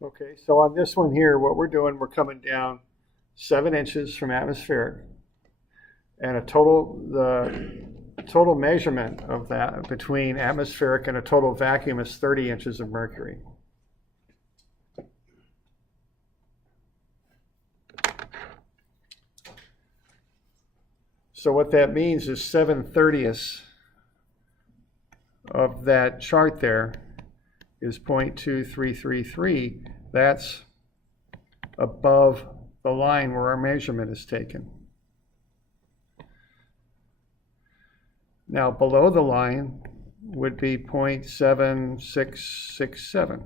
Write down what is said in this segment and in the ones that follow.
Okay, so on this one here, what we're doing, we're coming down 7 inches from atmospheric, and the total measurement of that between atmospheric and a total vacuum is 30 inches of mercury. So what that means is 7/30ths of that chart there is 0.2333. That's above the line where our measurement is taken. Now below the line would be 0.7667.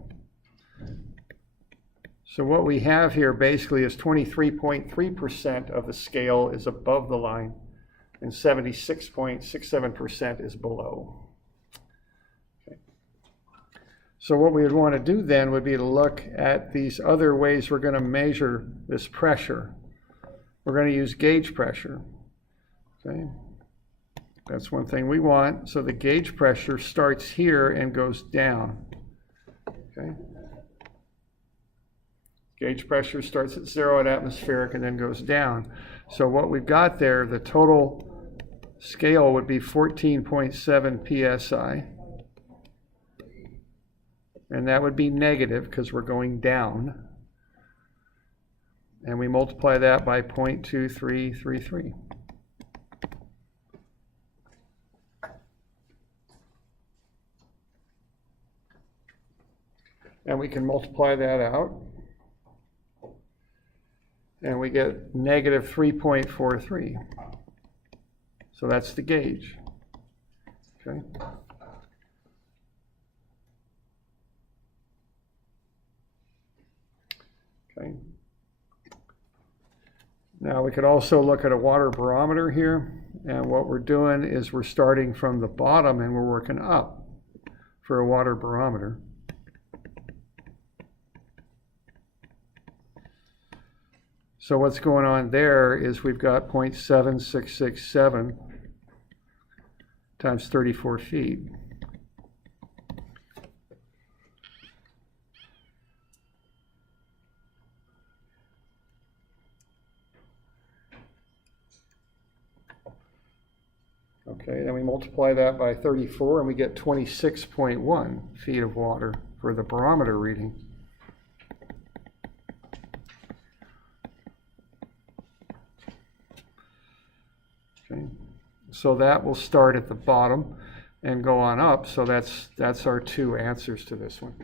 So what we have here basically is 23.3% of the scale is above the line and 76.67% is below. So what we would want to do then would be to look at these other ways we're going to measure this pressure. We're going to use gauge pressure. Okay, that's one thing we want. So the gauge pressure starts here and goes down. Okay, gauge pressure starts at 0 at atmospheric and then goes down. So what we've got there, the total scale would be 14.7 psi. And that would be negative because we're going down. And we multiply that by 0.2333. And we can multiply that out. And we get negative 3.43. So that's the gauge. Okay. Okay. Now we could also look at a water barometer here, and what we're doing is we're starting from the bottom and we're working up for a water barometer. So what's going on there is we've got 0.7667 times 34 feet. Okay, then we multiply that by 34 and we get 26.1 feet of water for the barometer reading. Okay, so that will start at the bottom and go on up. So that's our two answers to this one.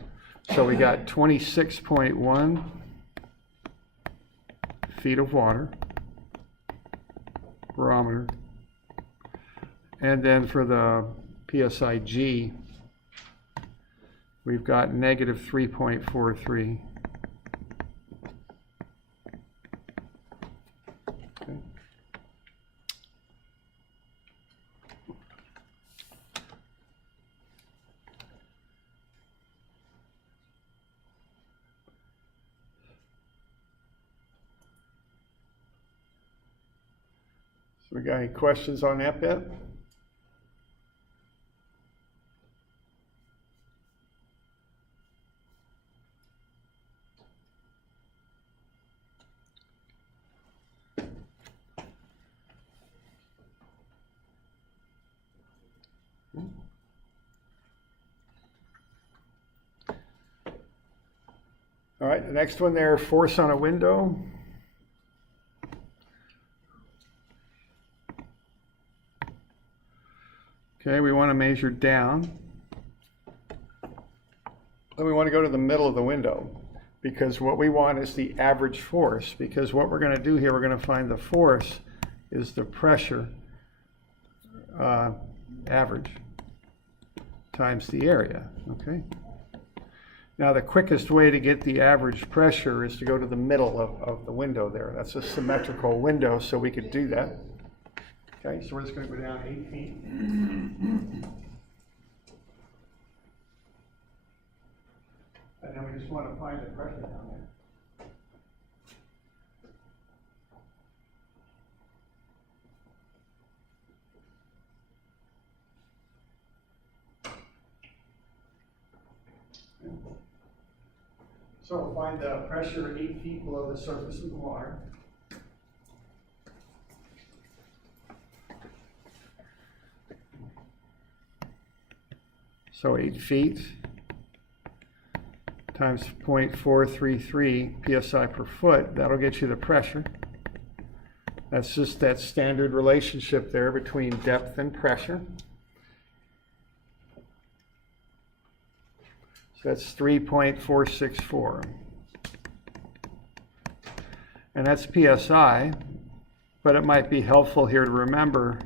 So we got 26.1 feet of water, barometer. And then for the PSIG, we've got negative 3.43. Okay. So we got any questions on that bit? All right, the next one there, force on a window. Okay, we want to measure down. Then we want to go to the middle of the window because what we want is the average force, because what we're going to do here, we're going to find the force is the pressure average times the area, okay? Now the quickest way to get the average pressure is to go to the middle of the window there. That's a symmetrical window, so we could do that. Okay, so we're just going to go down 8 feet. And then we just want to find the pressure down there. So we'll find the pressure 8 feet below the surface of the water. So 8 feet times 0.433 psi per foot, that'll get you the pressure. That's just that standard relationship there between depth and pressure. So that's 3.464. And that's psi, but it might be helpful here to remember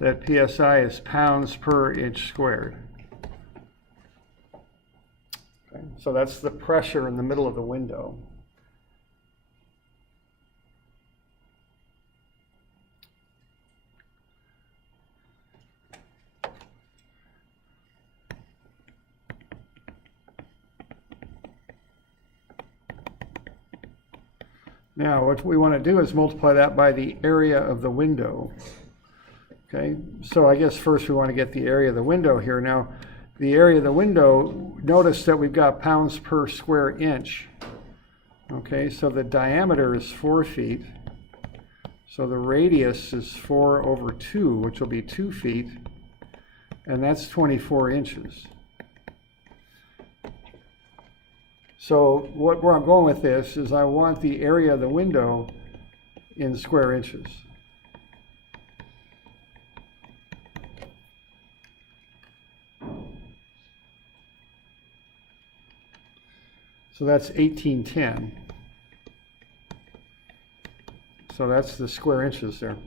that psi is pounds per inch squared. Okay, so that's the pressure in the middle of the window. Now, what we want to do is multiply that by the area of the window. Okay, so I guess first we want to get the area of the window here. Now, the area of the window, notice that we've got pounds per square inch. Okay, so the diameter is 4 feet. So the radius is 4 over 2, which will be 2 feet. And that's 24 inches. So where I'm going with this is I want the area of the window in square inches. So that's 1810. So that's the square inches there.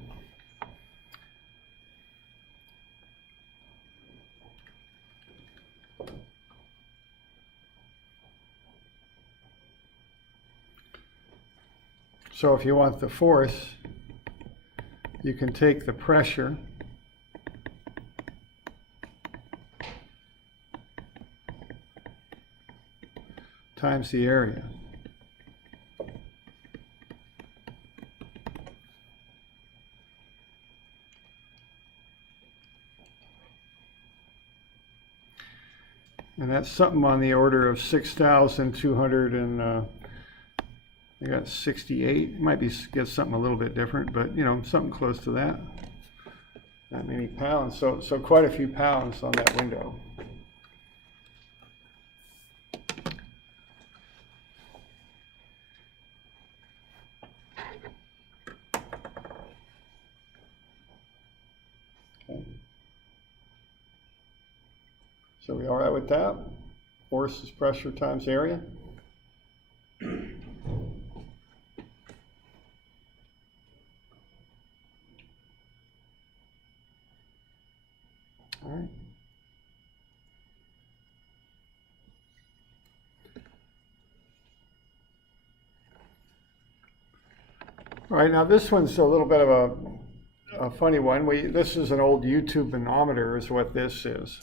So if you want the force, you can take the pressure times the area. And that's something on the order of 6,200 and I got 68. It might be get something a little bit different, but you know, something close to that. That many pounds. So quite a few pounds on that window. Okay. So we all right with that? Force is pressure times area. All right. All right, now this one's a little bit of a funny one. This is an old YouTube manometer is what this is.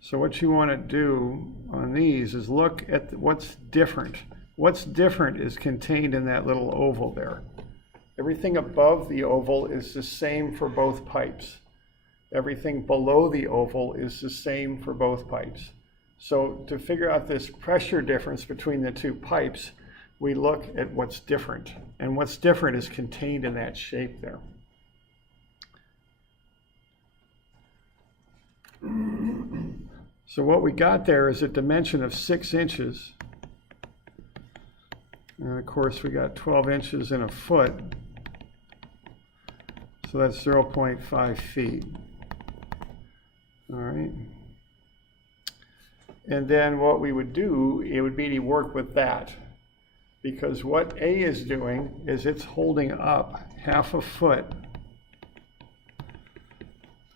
So what you want to do on these is look at what's different. What's different is contained in that little oval there. Everything above the oval is the same for both pipes. Everything below the oval is the same for both pipes. So to figure out this pressure difference between the two pipes, we look at what's different. And what's different is contained in that shape there. So what we got there is a dimension of 6 inches. And of course we got 12 inches in a foot. So that's 0.5 feet. All right. And then what we would do, it would be to work with that. Because what A is doing is it's holding up half a foot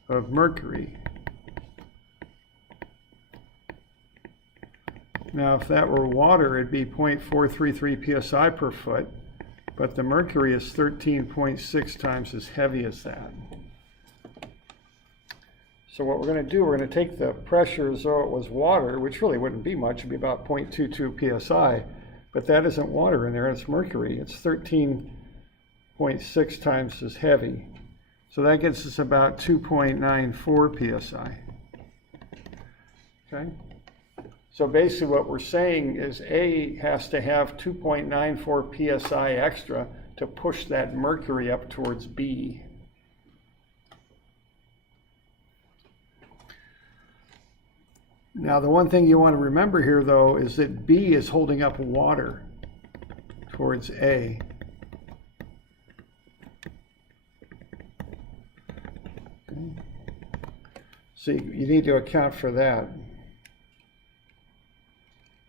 of mercury. Now, if that were water, it'd be 0.433 psi per foot, but the mercury is 13.6 times as heavy as that. So what we're going to do, we're going to take the pressure as though it was water, which really wouldn't be much, it'd be about 0.22 psi, but that isn't water in there, it's mercury. It's 13.6 times as heavy. So that gets us about 2.94 psi. Okay? So basically what we're saying is A has to have 2.94 psi extra to push that mercury up towards B. Now the one thing you want to remember here though is that B is holding up water towards A. Okay. So you need to account for that.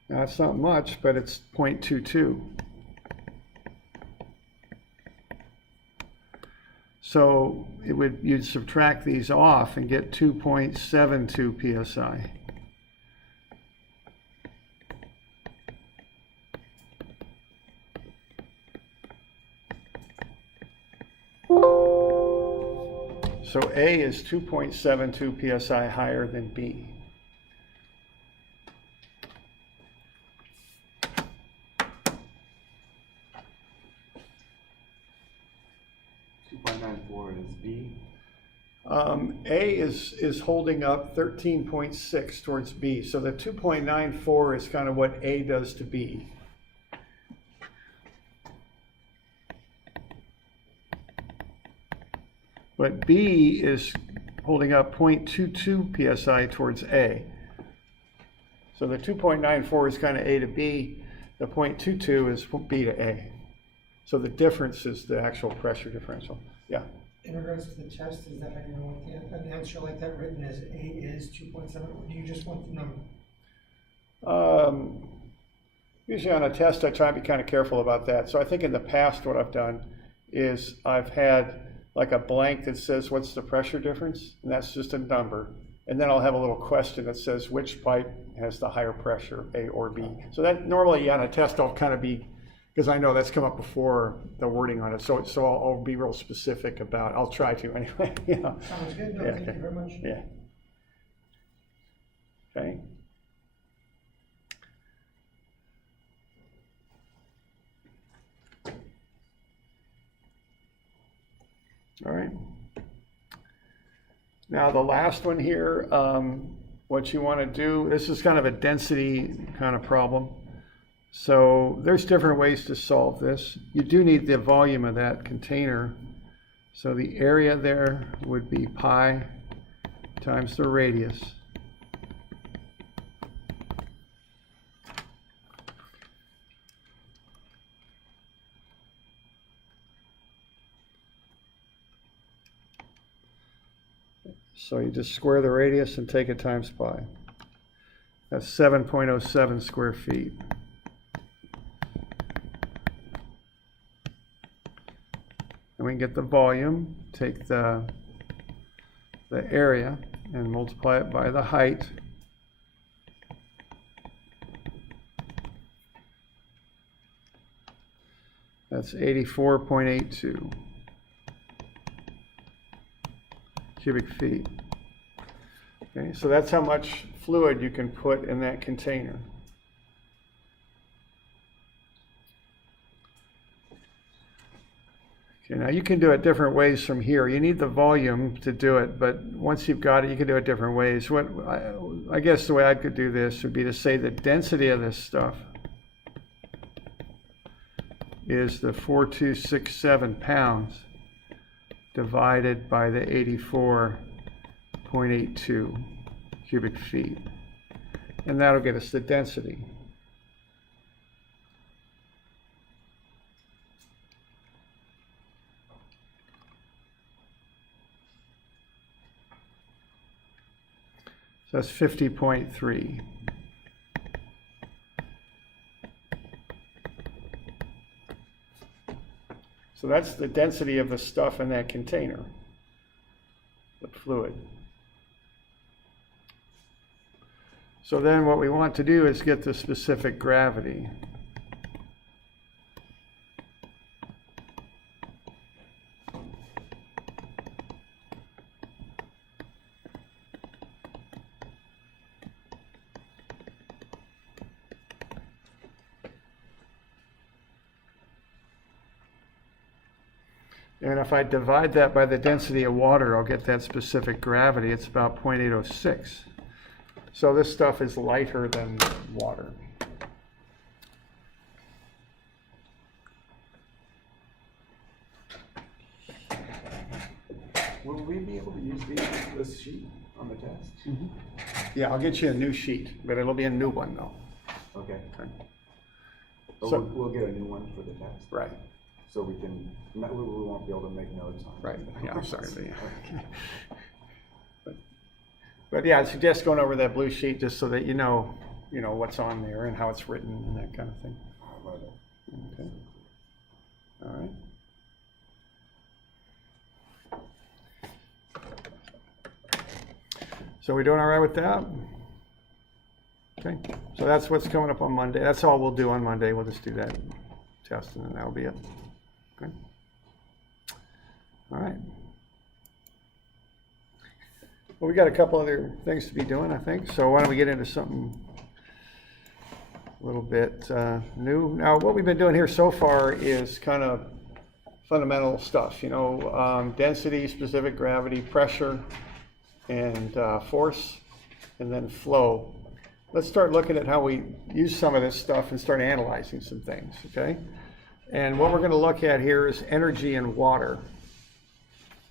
Now it's not much, but it's 0.22. So you'd subtract these off and get 2.72 psi. So A is 2.72 psi higher than B. Is B? A is holding up 13.6 towards B. So the 2.94 is kind of what A does to B. But B is holding up 0.22 psi towards A. So the 2.94 is kind of A to B. The 0.22 is B to A. So the difference is the actual pressure differential. Yeah. In regards to the test, is that how you want an answer like that written as A is 2.7, or do you just want the number? Usually on a test, I try to be kind of careful about that. So I think in the past what I've done is I've had like a blank that says what's the pressure difference, and that's just a number. And then I'll have a little question that says which pipe has the higher pressure, A or B. So that normally on a test I'll kind of be, because I know that's come up before, the wording on it. So I'll be real specific about, I'll try to anyway. You know. Sounds good. No, Yeah, thank you very much. Yeah. Okay. All right. Now the last one here, what you want to do, this is kind of a density kind of problem. So there's different ways to solve this. You do need the volume of that container. So the area there would be pi times the radius. So you just square the radius and take it times pi. That's 7.07 square feet. And we can get the volume, take the area and multiply it by the height. That's 84.82 cubic feet. Okay, so that's how much fluid you can put in that container. Okay, now you can do it different ways from here. You need the volume to do it, but once you've got it, you can do it different ways. What I guess the way I could do this would be to say the density of this stuff is the 4,267 pounds divided by the 84.82 cubic feet. And that'll get us the density. So that's 50.3. So that's the density of the stuff in that container, the fluid. So then what we want to do is get the specific gravity. And if I divide that by the density of water, I'll get that specific gravity. It's about 0.806. So this stuff is lighter than water. Will we be able to use this sheet on the test? Yeah, I'll get you a new sheet, but it'll be a new one though. Okay. Okay. But So- we'll get a new one for the test? Right, So we won't be able to make notes on it? right. Yeah, I'm sorry. But yeah, I suggest going over that blue sheet just so that you know what's on there and how it's written and that kind of thing. Okay. All right. So we doing all right with that? Okay. So that's what's coming up on Monday. That's all we'll do on Monday. We'll just do that test and then that'll be it. Okay. All right. Well, we got a couple other things to be doing, I think. So why don't we get into something a little bit new? Now, what we've been doing here so far is kind of fundamental stuff, density, specific gravity, pressure, and force, and then flow. Let's start looking at how we use some of this stuff and start analyzing some things, okay? And what we're going to look at here is energy and water.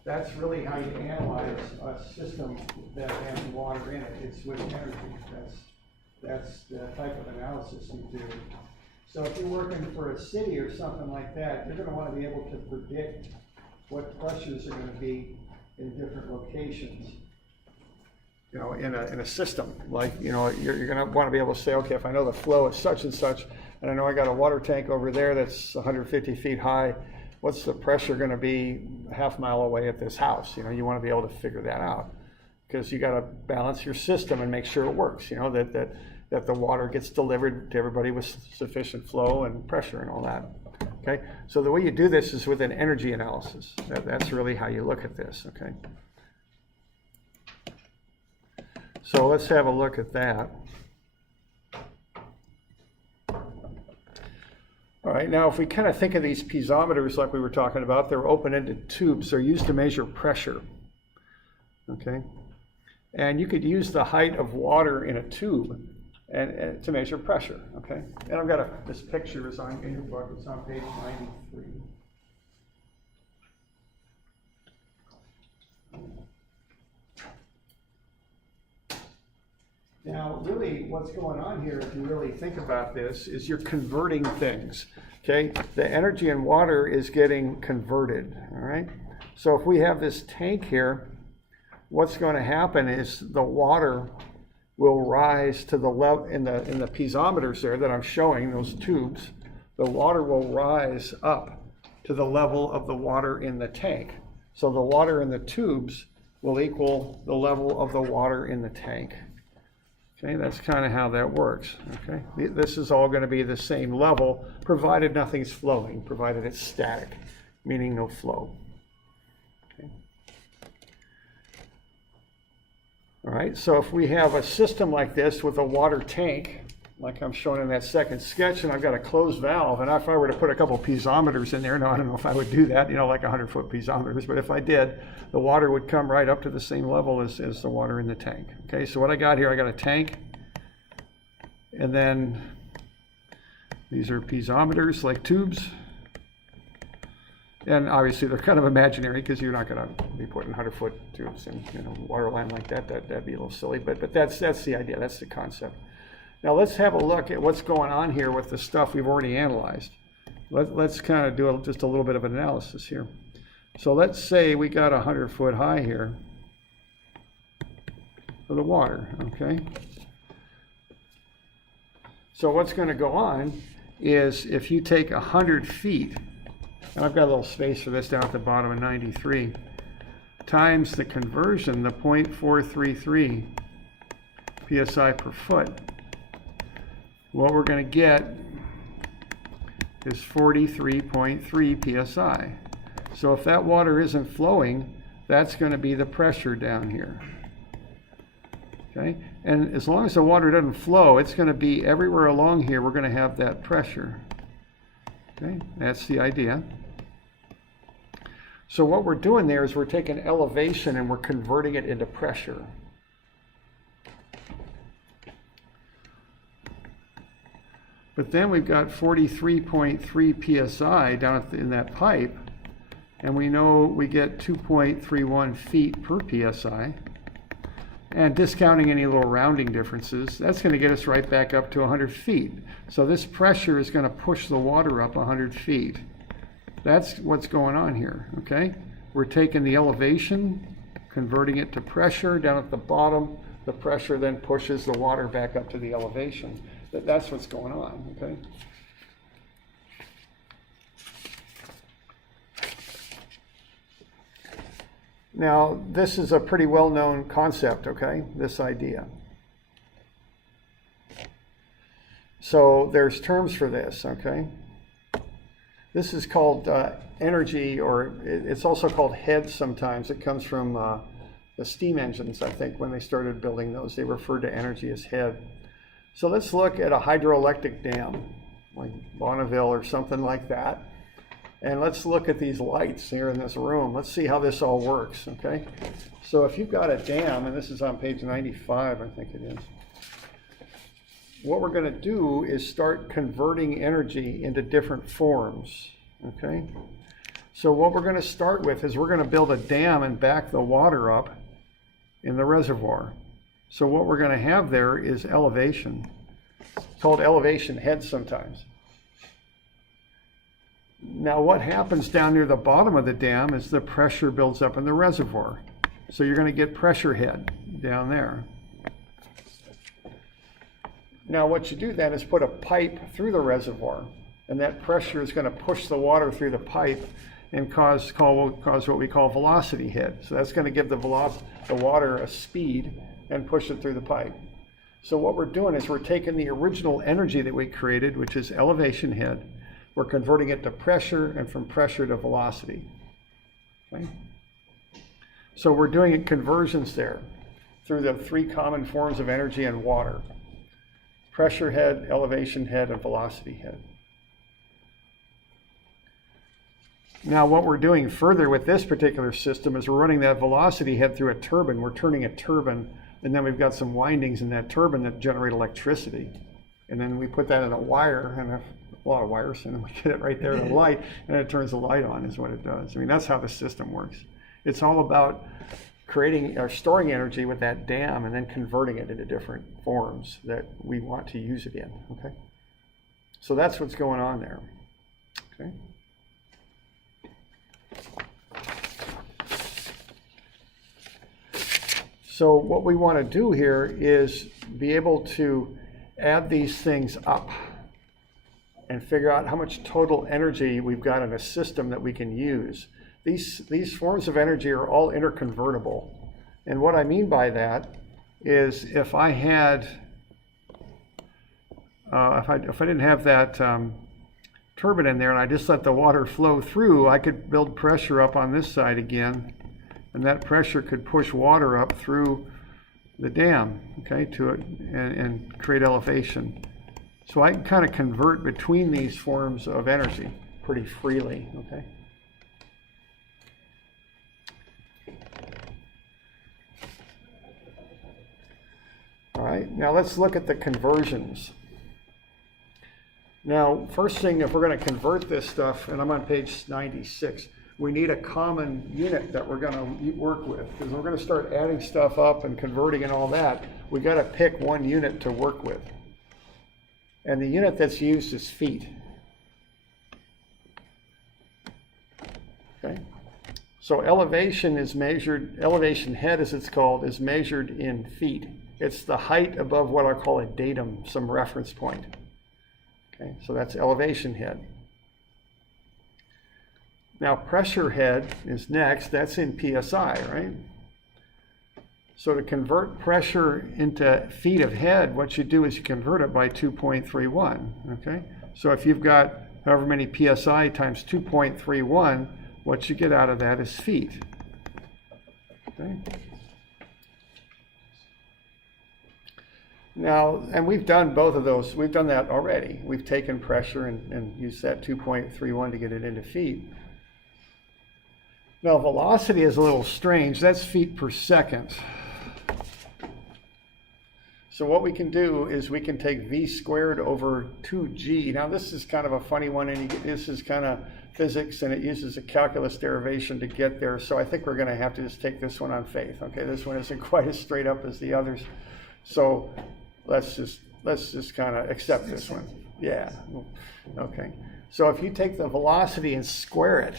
That's really how you analyze a system that has water in it. It's with energy. That's the type of analysis you do. So if you're working for a city or something like that, you're going to want to be able to predict what pressures are going to be in different locations. In a system, like, you're going to want to be able to say, okay, if I know the flow is such and such, and I know I got a water tank over there that's 150 feet high, what's the pressure going to be a half mile away at this house? You want to be able to figure that out because you got to balance your system and make sure it works, that the water gets delivered to everybody with sufficient flow and pressure and all that. Okay, so the way you do this is with an energy analysis. That's really how you look at this, okay? So let's have a look at that. All right, now if we kind of think of these piezometers like we were talking about, they're open-ended tubes. They're used to measure pressure, okay? And you could use the height of water in a tube and to measure pressure, okay? And I've got this picture is in your book. It's on page 93. Now, really, what's going on here, if you really think about this, is you're converting things, okay? The energy in water is getting converted, all right? So if we have this tank here, what's going to happen is the water will rise to the level, in the piezometers there that I'm showing, those tubes, the water will rise up to the level of the water in the tank. So the water in the tubes will equal the level of the water in the tank. Okay, that's kind of how that works, okay? This is all going to be the same level, provided nothing's flowing, provided it's static, meaning no flow. Okay. All right, so if we have a system like this with a water tank, like I'm showing in that second sketch, and I've got a closed valve, and if I were to put a couple piezometers in there, no, I don't know if I would do that, like 100-foot piezometers, but if I did, the water would come right up to the same level as the water in the tank. Okay, so what I got here, I got a tank, and then these are piezometers, like tubes, and obviously they're kind of imaginary because you're not going to be putting 100-foot tubes in a water line like that. That'd be a little silly, but that's the idea, that's the concept. Now let's have a look at what's going on here with the stuff we've already analyzed. Let's kind of do just a little bit of an analysis here. So let's say we got 100-foot high here for the water, okay? So what's going to go on is if you take 100 feet, and I've got a little space for this down at the bottom of 93, times the conversion, the 0.433 psi per foot, what we're going to get is 43.3 psi. So if that water isn't flowing, that's going to be the pressure down here. Okay? And as long as the water doesn't flow, it's going to be everywhere along here, we're going to have that pressure. Okay? That's the idea. So what we're doing there is we're taking elevation and we're converting it into pressure. But then we've got 43.3 psi down in that pipe, and we know we get 2.31 feet per psi. And discounting any little rounding differences, that's going to get us right back up to 100 feet. So this pressure is going to push the water up 100 feet. That's what's going on here, okay? We're taking the elevation, converting it to pressure down at the bottom. The pressure then pushes the water back up to the elevation. That's what's going on, okay? Now, this is a pretty well-known concept, okay? This idea. So there's terms for this, okay? This is called energy, or it's also called head sometimes. It comes from the steam engines, I think, when they started building those. They referred to energy as head. So let's look at a hydroelectric dam, like Bonneville or something like that. And let's look at these lights here in this room. Let's see how this all works, okay? So if you've got a dam, and this is on page 95, I think it is, what we're going to do is start converting energy into different forms, okay? So what we're going to start with is we're going to build a dam and back the water up in the reservoir. So what we're going to have there is elevation. It's called elevation head sometimes. Now what happens down near the bottom of the dam is the pressure builds up in the reservoir. So you're going to get pressure head down there. Now what you do then is put a pipe through the reservoir, and that pressure is going to push the water through the pipe and cause what we call velocity head. So that's going to give the water a speed and push it through the pipe. So what we're doing is we're taking the original energy that we created, which is elevation head, we're converting it to pressure, and from pressure to velocity. Okay? So we're doing conversions there through the three common forms of energy and water: pressure head, elevation head, and velocity head. Now what we're doing further with this particular system is we're running that velocity head through a turbine. We're turning a turbine, and then we've got some windings in that turbine that generate electricity. And then we put that in a wire, and a lot of wires, and then we get it right there in a light, and it turns the light on is what it does. I mean, that's how the system works. It's all about creating or storing energy with that dam and then converting it into different forms that we want to use it in, okay? So that's what's going on there, okay? So what we want to do here is be able to add these things up and figure out how much total energy we've got in a system that we can use. These forms of energy are all interconvertible. And what I mean by that is if I had, if I didn't have that turbine in there and I just let the water flow through, I could build pressure up on this side again, and that pressure could push water up through the dam, okay, to it and create elevation. So I can kind of convert between these forms of energy pretty freely, okay? All right, now let's look at the conversions. Now, first thing, if we're going to convert this stuff, and I'm on page 96, we need a common unit that we're going to work with, because we're going to start adding stuff up and converting and all that. We've got to pick one unit to work with. And the unit that's used is feet. Okay? So elevation is measured, elevation head as it's called, is measured in feet. It's the height above what I call a datum, some reference point. Okay, so that's elevation head. Now pressure head is next, that's in PSI, right? So to convert pressure into feet of head, what you do is you convert it by 2.31, okay? So if you've got however many PSI times 2.31, what you get out of that is feet, okay? Now, and we've done both of those, we've done that already. We've taken pressure and used that 2.31 to get it into feet. Now velocity is a little strange, that's feet per second. So what we can do is we can take v squared over 2g. Now this is kind of a funny one, and this is kind of physics, and it uses a calculus derivation to get there. So I think we're going to have to just take this one on faith. Okay, this one isn't quite as straight up as the others. So let's just kind of accept this one. Yeah. Okay. So if you take the velocity and square it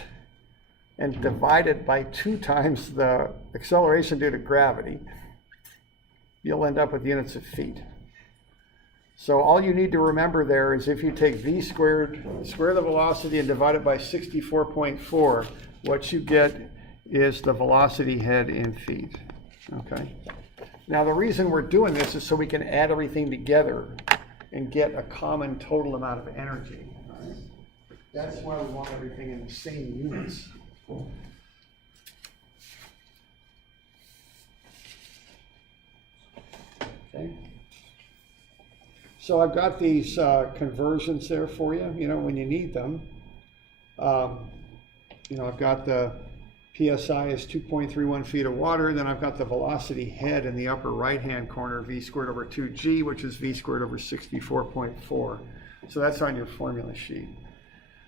and divide it by 2 times the acceleration due to gravity, you'll end up with units of feet. So all you need to remember there is if you take v squared, square the velocity and divide it by 64.4, what you get is the velocity head in feet. Okay. Now the reason we're doing this is so we can add everything together and get a common total amount of energy. All right? That's why we want everything in the same units. Okay. So I've got these conversions there for you, when you need them. I've got the PSI is 2.31 feet of water, then I've got the velocity head in the upper right-hand corner, v squared over 2g, which is v squared over 64.4. So that's on your formula sheet.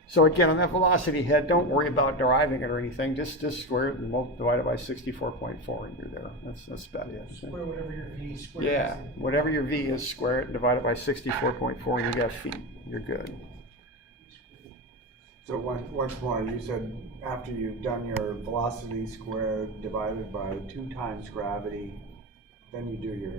So again, on that velocity head, don't worry about deriving it or anything. Just square it and divide it by 64.4, and you're there. That's about it. Square whatever your v squared Yeah, is. whatever your v is, square it and divide it by 64.4, and you got feet. You're good. So once more, you said after you've done your velocity squared divided by 2 times gravity, then you do your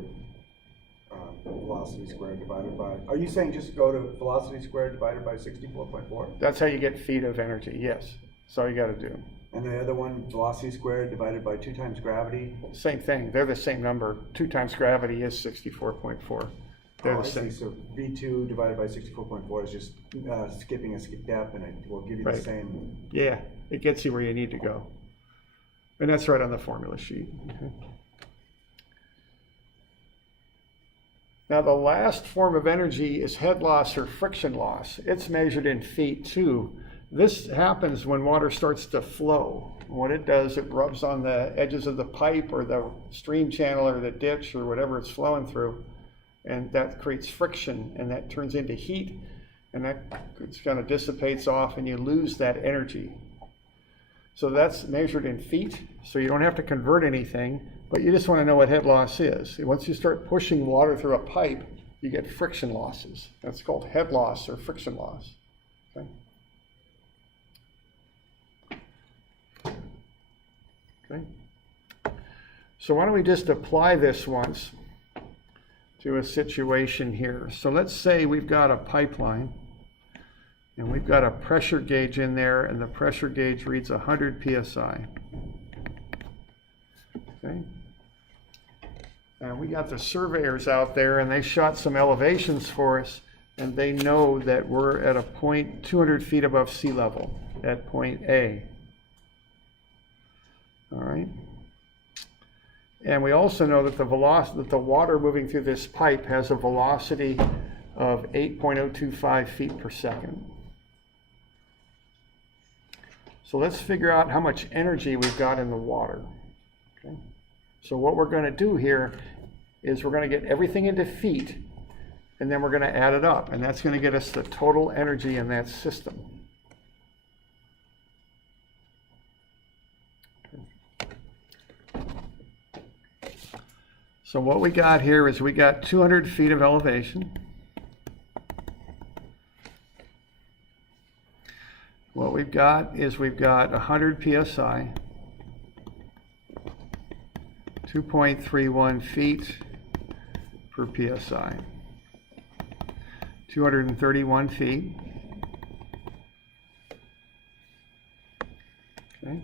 velocity squared divided by, are you saying just go to velocity squared divided by 64.4? That's how you get feet of energy, yes. That's all you got to do. And the other one, velocity squared divided by 2 times gravity? Same thing. They're the same number. 2 times gravity is 64.4. They're the same. So V2 divided by 64.4 is just skipping a step, and it will give you the same. Yeah, it gets you where you need to go. And that's right on the formula sheet. Okay. Now the last form of energy is head loss or friction loss. It's measured in feet too. This happens when water starts to flow. What it does, it rubs on the edges of the pipe or the stream channel or the ditch or whatever it's flowing through, and that creates friction, and that turns into heat, and that kind of dissipates off, and you lose that energy. So that's measured in feet, so you don't have to convert anything, but you just want to know what head loss is. Once you start pushing water through a pipe, you get friction losses. That's called head loss or friction loss. Okay. Okay. So why don't we just apply this once to a situation here. So let's say we've got a pipeline, and we've got a pressure gauge in there, and the pressure gauge reads 100 psi. Okay. And we got the surveyors out there, and they shot some elevations for us, and they know that we're at a point 200 feet above sea level at point A. All right. And we also know that the velocity, that the water moving through this pipe has a velocity of 8.025 feet per second. So let's figure out how much energy we've got in the water. Okay. So what we're going to do here is we're going to get everything into feet, and then we're going to add it up, and that's going to get us the total energy in that system. So what we got here is we got 200 feet of elevation. What we've got is we've got 100 psi, 2.31 feet per psi, 231 feet. Okay.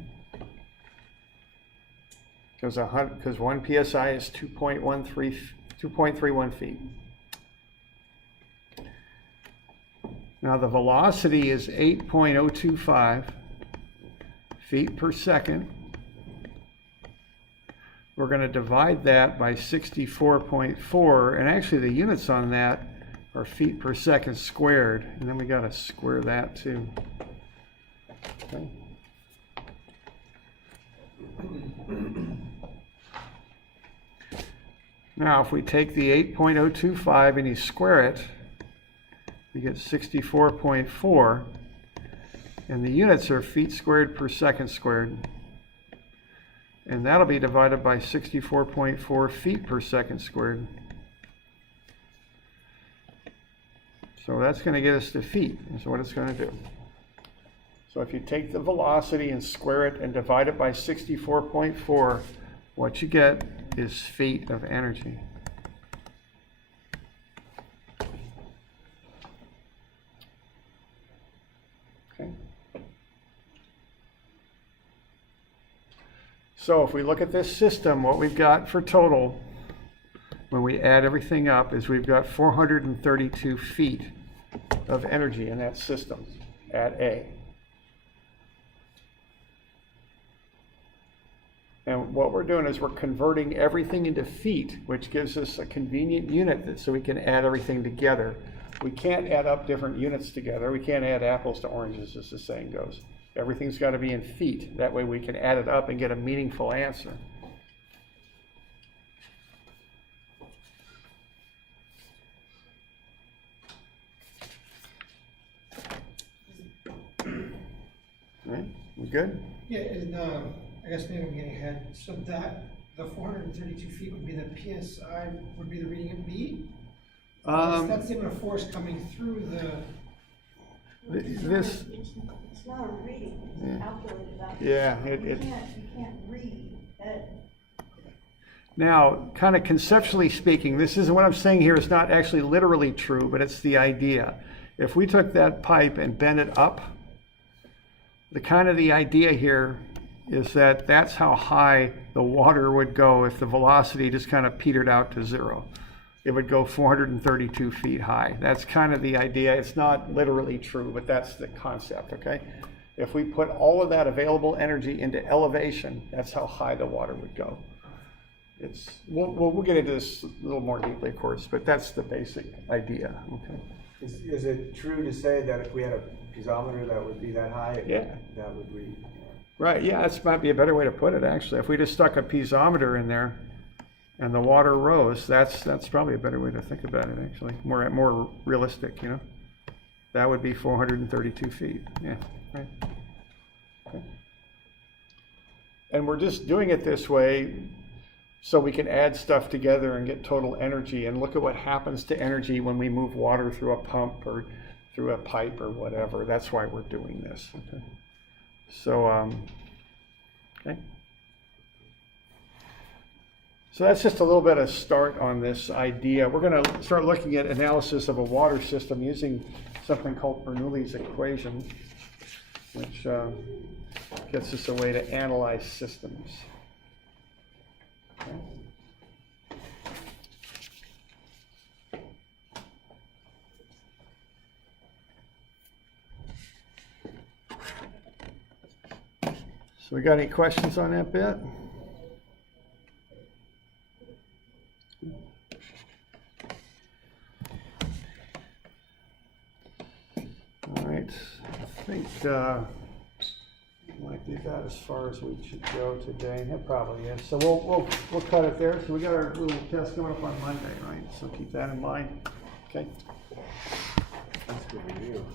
Because 1 psi is 2.31 feet. Now the velocity is 8.025 feet per second. We're going to divide that by 64.4, and actually the units on that are feet per second squared, and then we got to square that too. Okay. Now, if we take the 8.025 and you square it, you get 64.4, and the units are feet squared per second squared. And that'll be divided by 64.4 feet per second squared. So that's going to get us to feet, is what it's going to do. So if you take the velocity and square it and divide it by 64.4, what you get is feet of energy. Okay. So if we look at this system, what we've got for total, when we add everything up, is we've got 432 feet of energy in that system at A. And what we're doing is we're converting everything into feet, which gives us a convenient unit so we can add everything together. We can't add up different units together. We can't add apples to oranges, as the saying goes. Everything's got to be in feet. That way we can add it up and get a meaningful answer. All right, we good? Yeah, and I guess maybe I'm getting ahead. So that the 432 feet would be the PSI, would be the reading at B? That's the amount of force coming through the. This. It's not a reading, it's calculated out. Yeah, You can't read that. Now, kind of conceptually speaking, this is what I'm saying here is not actually literally true, but it's the idea. If we took that pipe and bent it up, the idea here is that that's how high the water would go if the velocity just kind of petered out to zero. It would go 432 feet high. That's kind of the idea. It's not literally true, but that's the concept, okay? If we put all of that available energy into elevation, that's how high the water would go. We'll get into this a little more deeply, of course, but that's the basic idea, okay? Is it true to say that if we had a piezometer that would be that high? Yeah. That would read? Right, yeah, that might be a better way to put it, actually. If we just stuck a piezometer in there and the water rose, that's probably a better way to think about it, actually. More realistic, you know? That would be 432 feet, yeah, right. Okay. And we're just doing it this way so we can add stuff together and get total energy, and look at what happens to energy when we move water through a pump or through a pipe or whatever. That's why we're doing this, okay? So, okay. So that's just a little bit of start on this idea. We're going to start looking at analysis of a water system using something called Bernoullis equation, which gets us a way to analyze systems. Okay. So we got any questions on that bit? All right, I think might be about as far as we should go today. It probably is. So we'll cut it there. So we got our little test coming up on Monday, right? So keep that in mind. Okay. That's good review.